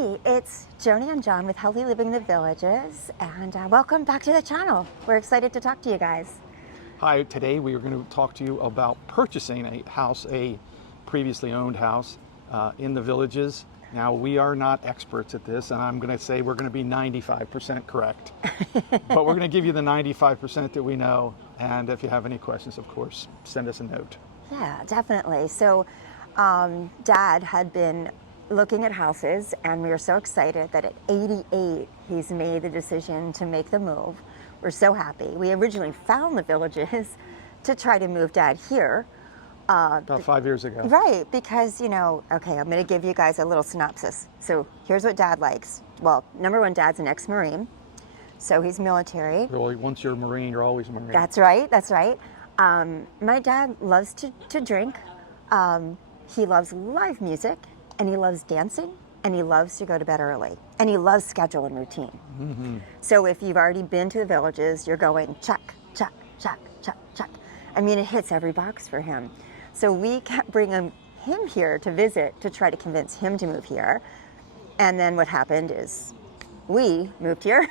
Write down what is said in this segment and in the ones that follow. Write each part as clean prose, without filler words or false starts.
Hey, it's Joni and John with Healthy Living the Villages, and welcome back to the channel. We're excited to talk to you guys. Hi, today we are going to talk to you about purchasing a house, a previously owned house in the Villages. Now, we are not experts at this, and I'm going to say we're going to be 95% correct. But we're going to give you the 95% that we know, and if you have any questions, of course, send us a note. Yeah, definitely. So, Dad had been looking at houses, and we were so excited that at 88, he's made the decision to make the move. We're so happy. We originally found the Villages to try to move Dad here. About 5 years ago. Right, because, okay, I'm going to give you guys a little synopsis. So here's what Dad likes. Well, number one, Dad's an ex-Marine, so he's military. Well, once you're a Marine, you're always a Marine. That's right, that's right. My dad loves to drink. He loves live music, and he loves dancing, and he loves to go to bed early, and he loves schedule and routine. Mm-hmm. So if you've already been to the Villages, you're going check, check, check, check, check. I mean, it hits every box for him. So we kept bringing him here to visit to try to convince him to move here. And then what happened is we moved here,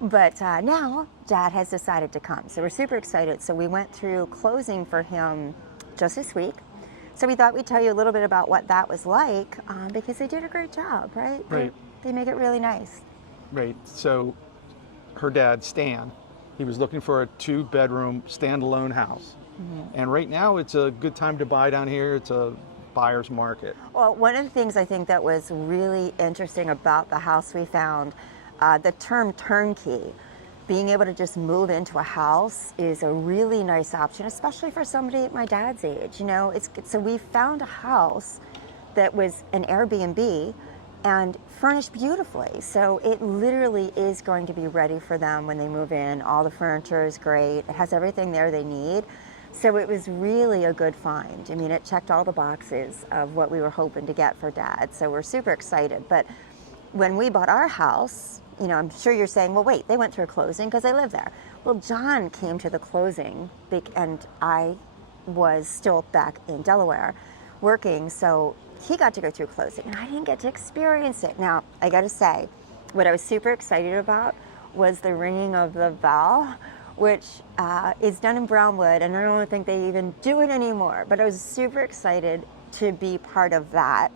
but now Dad has decided to come. So we're super excited. So we went through closing for him just this week. So we thought we'd tell you a little bit about what that was like because they did a great job, right? Right. They make it really nice. Right. So her dad, Stan, he was looking for a 2-bedroom standalone house. Mm-hmm. And right now it's a good time to buy down here. It's a buyer's market. Well, one of the things I think that was really interesting about the house we found, the term turnkey, being able to just move into a house is a really nice option, especially for somebody at my dad's age. So we found a house that was an Airbnb and furnished beautifully. So it literally is going to be ready for them when they move in. All the furniture is great. It has everything there they need. So it was really a good find. I mean, it checked all the boxes of what we were hoping to get for Dad. So we're super excited. But when we bought our house, I'm sure you're saying, well, wait, they went through a closing because they live there. Well, John came to the closing and I was still back in Delaware working. So he got to go through closing and I didn't get to experience it. Now, I got to say, what I was super excited about was the ringing of the bell, which is done in Brownwood, and I don't think they even do it anymore. But I was super excited to be part of that.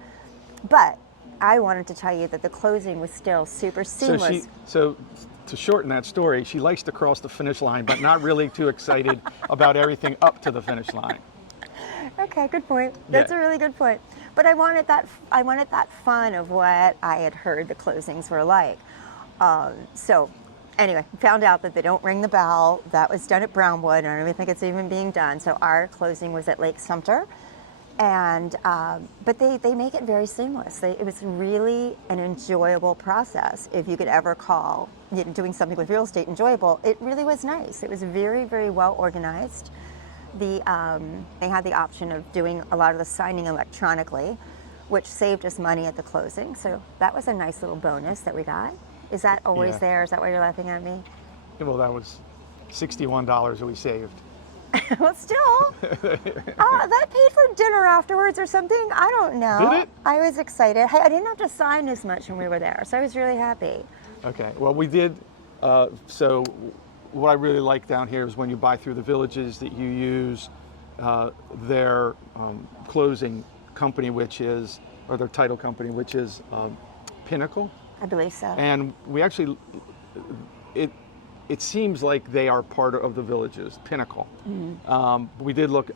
But I wanted to tell you that the closing was still super seamless. So to shorten that story, she likes to cross the finish line, but not really too excited about everything up to the finish line. Okay, good point. That's a really good point. But I wanted that fun of what I had heard the closings were like. So anyway, found out that they don't ring the bell. That was done at Brownwood. I don't even think it's even being done. So our closing was at Lake Sumter. And but they make it very seamless. It was really an enjoyable process. If you could ever call doing something with real estate enjoyable, it really was nice. It was very, very well organized. They had the option of doing a lot of the signing electronically, which saved us money at the closing. So that was a nice little bonus that we got. Is that always there? Is that why you're laughing at me? Well, that was $61 that we saved. Well, still, that paid for dinner afterwards or something. I don't know. Did it? I was excited. Hey, I didn't have to sign as much when we were there, so I was really happy. Okay. Well, we did. So what I really like down here is when you buy through the Villages that you use their closing company, or their title company, which is Pinnacle. I believe so. And we actually, it seems like they are part of the Villages, Pinnacle. Mm-hmm.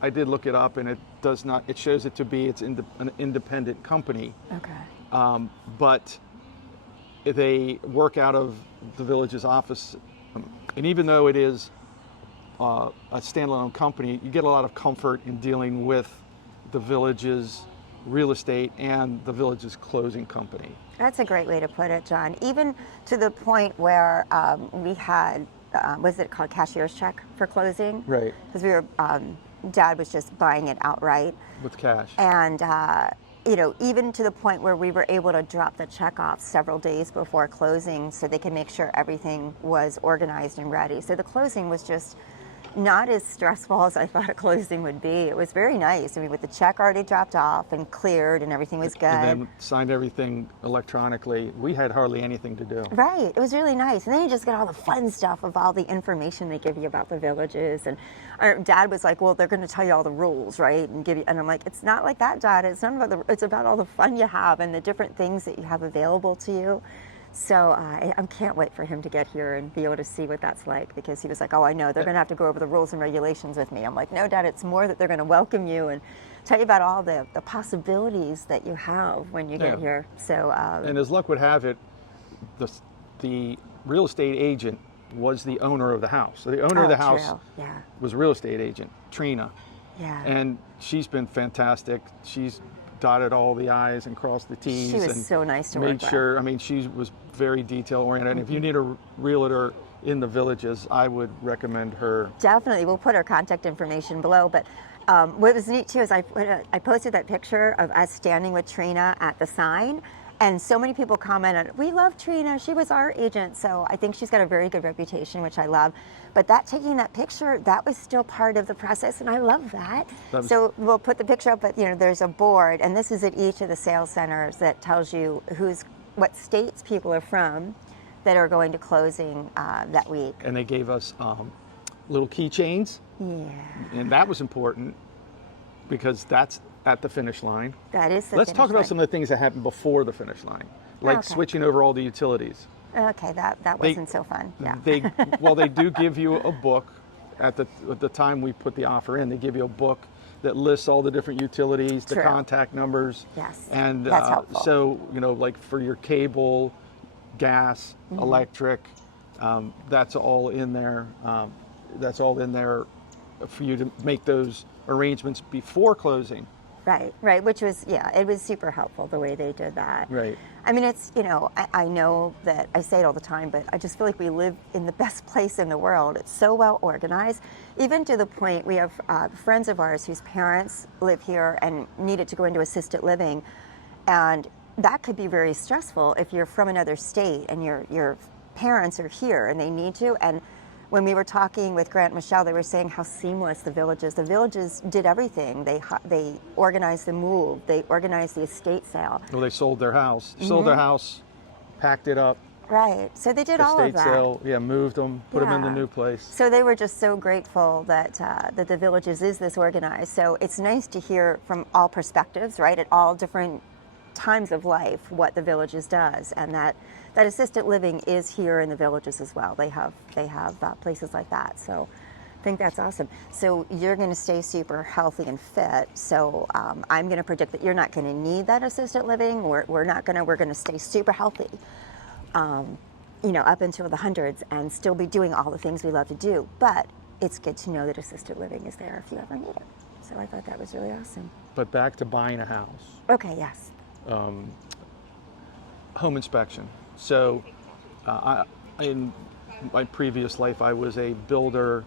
I did look it up, and it does not. It shows it to be an independent company. Okay. But they work out of the Villages office, and even though it is a standalone company, you get a lot of comfort in dealing with the Villages real estate and the Villages closing company. That's a great way to put it, John. Even to the point where we had, was it called cashier's check for closing? Right. Because we were, Dad was just buying it outright. With cash. And, even to the point where we were able to drop the check off several days before closing so they could make sure everything was organized and ready. So the closing was just not as stressful as I thought a closing would be. It was very nice. I mean, with the check already dropped off and cleared and everything was And good. then signed everything electronically. We had hardly anything to do. Right. It was really nice. And then you just get all the fun stuff of all the information they give you about the villages. And our dad was like, well, they're going to tell you all the rules, right? And give you, and I'm like, it's not like that, Dad. It's not about it's about all the fun you have and the different things that you have available to you. So I can't wait for him to get here and be able to see what that's like, because he was like, oh, I know, they're going to have to go over the rules and regulations with me. I'm like, no, Dad, it's more that they're going to welcome you and tell you about all the possibilities that you have when you Yeah. get here. So, And as luck would have it, the real estate agent was the owner of the house. So the owner of the house true. Yeah. was a real estate agent, Trina. Yeah. And she's been fantastic. She's dotted all the I's and crossed the T's. She was and so nice to work made with. sure, I mean, she was very detail oriented. And if you need a realtor in the villages, I would recommend her. Definitely. We'll put our contact information below. But what was neat too is I posted that picture of us standing with Trina at the sign. And so many people commented, we love Trina, she was our agent. So I think she's got a very good reputation, which I love. But taking that picture, that was still part of the process, and I love that. So we'll put the picture up, but there's a board, and this is at each of the sales centers that tells you what states people are from that are going to closing that week. And they gave us little keychains. Yeah. And that was important because that's at the finish line. That is the Let's finish talk about line. some of the things that happened before the finish line, like Okay. switching over all the utilities. Okay, that wasn't so fun. Yeah. They do give you a book at the time we put the offer in. They give you a book that lists all the different utilities, the True. contact numbers. Yes, And that's helpful. so, like for your cable, gas, Mm-hmm. electric, that's all in there. That's all in there for you to make those arrangements before closing. Right, which was, it was super helpful the way they did that. Right. I mean, it's, I know that I say it all the time, but I just feel like we live in the best place in the world. It's so well organized, even to the point we have friends of ours whose parents live here and needed to go into assisted living. And that could be very stressful if you're from another state and your parents are here and they need to. And when we were talking with Grant and Michelle, they were saying how seamless the villages. The villages did everything. They organized the move. They organized the estate sale. Well, they sold their house. Sold their house, packed it up. Right. So they did all of Estate that. sale, moved them, put them in the Yeah. new place. So they were just so grateful that that the villages is this organized. So it's nice to hear from all perspectives, right, at all different times of life, what the villages does, and that assisted living is here in the villages as well. They have places like that. So I think that's awesome. So you're going to stay super healthy and fit. So I'm going to predict that you're not going to need that assisted living. We're going to stay super healthy. Up until the hundreds and still be doing all the things we love to do. But it's good to know that assisted living is there if you ever need it. So I thought that was really awesome. But back to buying a house. Okay, yes. Home inspection. So in my previous life, I was a builder,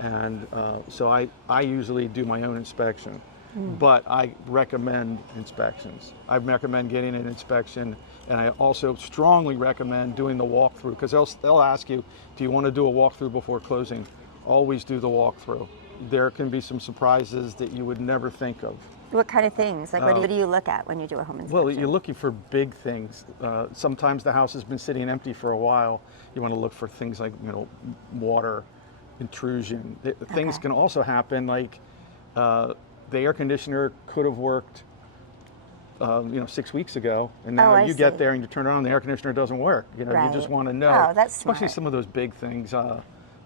and so I usually do my own inspection. But I recommend inspections. I recommend getting an inspection, and I also strongly recommend doing the walkthrough, because they'll ask you, do you want to do a walkthrough before closing? Always do the walkthrough. There can be some surprises that you would never think of. What kind of things? Like, what do you look at when you do a home inspection? Well, you're looking for big things. Sometimes the house has been sitting empty for a while. You want to look for things like, water intrusion. Things can also happen, like the air conditioner could have worked, 6 weeks ago, and now you get there and you turn it on, the air conditioner doesn't work. You just want to know. Oh, that's especially smart. some of those big things,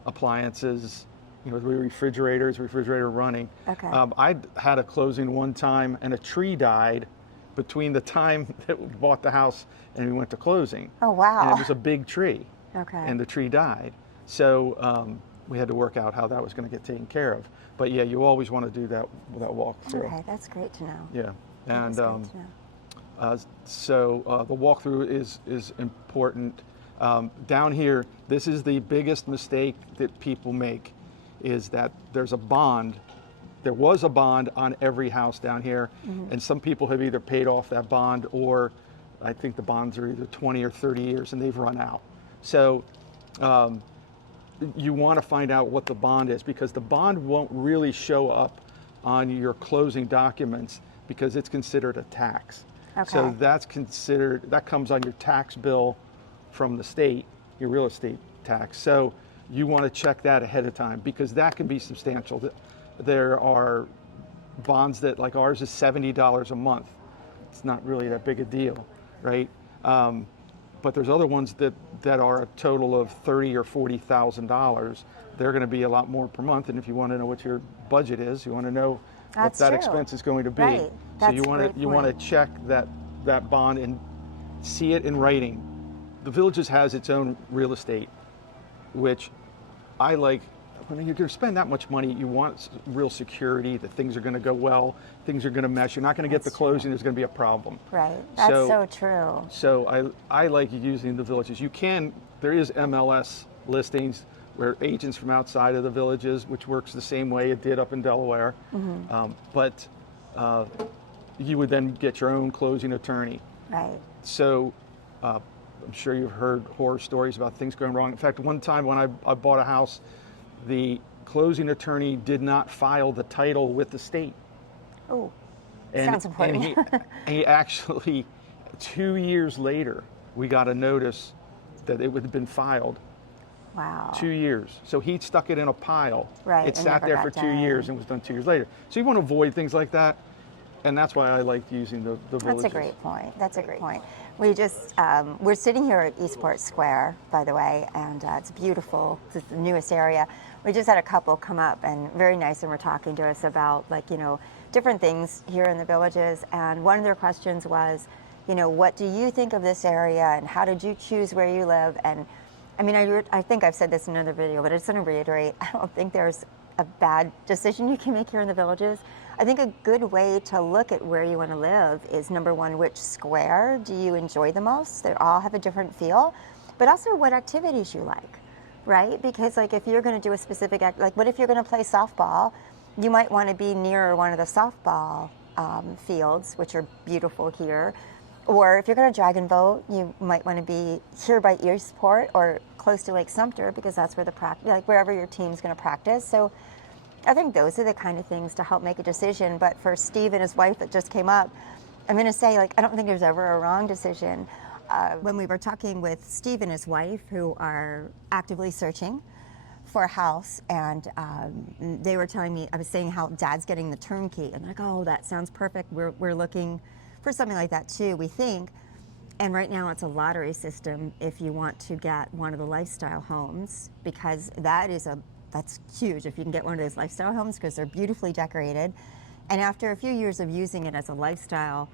appliances. The refrigerator running. Okay. I had a closing one time, and a tree died between the time that we bought the house and we went to closing. Oh, wow. And it was a big tree. Okay. And the tree died. So we had to work out how that was going to get taken care of. But yeah, you always want to do that walkthrough. Okay, that's great to know. Yeah. And That's great to know. so the walkthrough is important. Down here, this is the biggest mistake that people make, is that there's a bond. There was a bond on every house down here, and some people have either paid off that bond, or I think the bonds are either 20 or 30 years and they've run out. So you want to find out what the bond is, because the bond won't really show up on your closing documents because it's considered a tax. Okay. So that comes on your tax bill from the state, your real estate tax. So you want to check that ahead of time, because that can be substantial. There are bonds that, like ours, is $70 a month. It's not really that big a deal, right? But there's other ones that are a total of $30,000 or $40,000. They're going to be a lot more per month. And if you want to know what your budget is, you want to know what that expense is going to be. Right. So you want to check that bond and see it in writing. The Villages has its own real estate, which I like. When you're going to spend that much money, you want real security that things are going to go well, things are going to mesh. You're not going to get the closing. There's going to be a problem. Right. That's so true. So I like using the Villages. There is MLS listings where agents from outside of the Villages, which works the same way it did up in Delaware, but you would then get your own closing attorney. Right. So I'm sure you've heard horror stories about things going wrong. In fact, one time when I bought a house, the closing attorney did not file the title with the state. Oh, sounds important. And he actually, 2 years later, we got a notice that it had been filed. Wow. 2 years. So he stuck it in a pile. Right. It sat there for 2 years and was done 2 years later. So you want to avoid things like that. And that's why I liked using the Villages. That's a great point. That's a great point. We just, we're sitting here at Eastport Square, by the way, and it's beautiful. It's the newest area. We just had a couple come up and very nice, and were talking to us about, like, different things here in the Villages. And one of their questions was, what do you think of this area, and how did you choose where you live? And I mean, I think I've said this in another video, but I just want to reiterate, I don't think there's a bad decision you can make here in the Villages. I think a good way to look at where you want to live is, number one, which square do you enjoy the most? They all have a different feel, but also what activities you like, right? Because, like, if you're going to do a specific like, what if you're going to play softball? You might want to be near one of the softball fields, which are beautiful here. Or if you're going to drag and boat, you might want to be here by Eastport or close to Lake Sumter, because that's where wherever your team's going to practice. So I think those are the kind of things to help make a decision. But for Steve and his wife that just came up, I'm going to say, like, I don't think there's ever a wrong decision. When we were talking with Steve and his wife, who are actively searching for a house, and they were telling me, I was saying how Dad's getting the turnkey, and like, oh, that sounds perfect. We're looking for something like that too, we think. And right now it's a lottery system if you want to get one of the lifestyle homes, because that's huge if you can get one of those lifestyle homes, because they're beautifully decorated. And after a few years of using it as a lifestyle,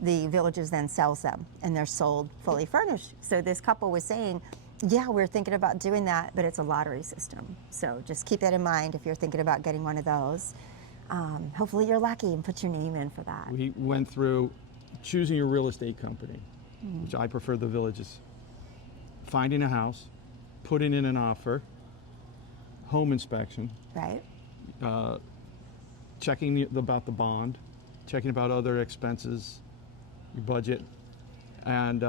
the Villages then sells them, and they're sold fully furnished. So this couple was saying, yeah, we're thinking about doing that, but it's a lottery system. So just keep that in mind if you're thinking about getting one of those. Hopefully you're lucky and put your name in for that. We went through choosing your real estate company, which I prefer the Villages, finding a house, putting in an offer, home inspection, right? Checking about the bond, checking about other expenses, your budget, and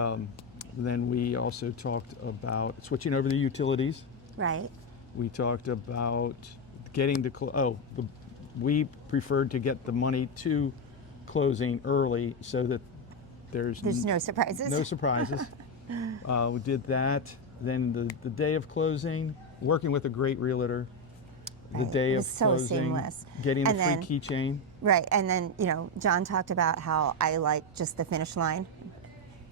then we also talked about switching over the utilities. Right. We talked about getting we preferred to get the money to closing early so that there's no surprises. No surprises. We did that. Then the day of closing, working with a great realtor. The day of closing, so seamless. Getting the free keychain. Right, and then John talked about how I like just the finish line.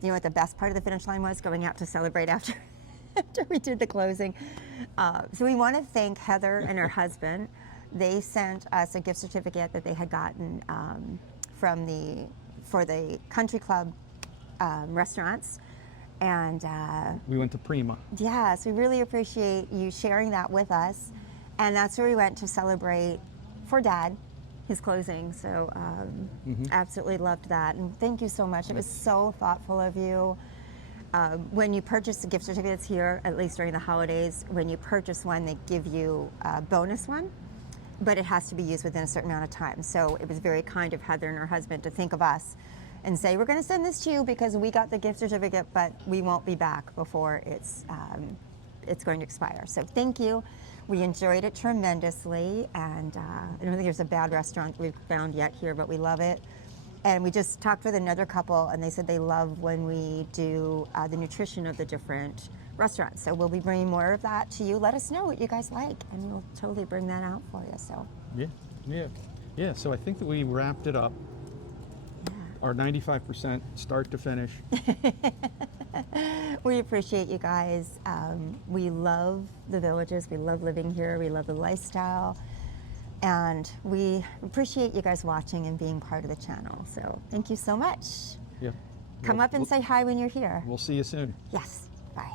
You know what the best part of the finish line was? Going out to celebrate after we did the closing. So we want to thank Heather and her husband. They sent us a gift certificate that they had gotten for the country club restaurants. And we went to Prima. Yes, we really appreciate you sharing that with us. And that's where we went to celebrate for Dad, his closing. So absolutely loved that. And thank you so much. It was so thoughtful of you. When you purchase the gift certificates here, at least during the holidays, when you purchase one, they give you a bonus one, but it has to be used within a certain amount of time. So it was very kind of Heather and her husband to think of us and say, we're going to send this to you because we got the gift certificate, but we won't be back before it's it's going to expire. So thank you. We enjoyed it tremendously, and I don't think there's a bad restaurant we've found yet here, but we love it. And we just talked with another couple, and they said they love when we do the nutrition of the different restaurants. So we'll be bringing more of that to you. Let us know what you guys like, and we'll totally bring that out for you. So Yeah. So I think that we wrapped it up. Our 95% start to finish. we appreciate you guys. We love the Villages. We love living here. We love the lifestyle. And we appreciate you guys watching and being part of the channel. So thank you so much. Yeah. Come up and say hi when you're here. We'll see you soon. Yes. Bye.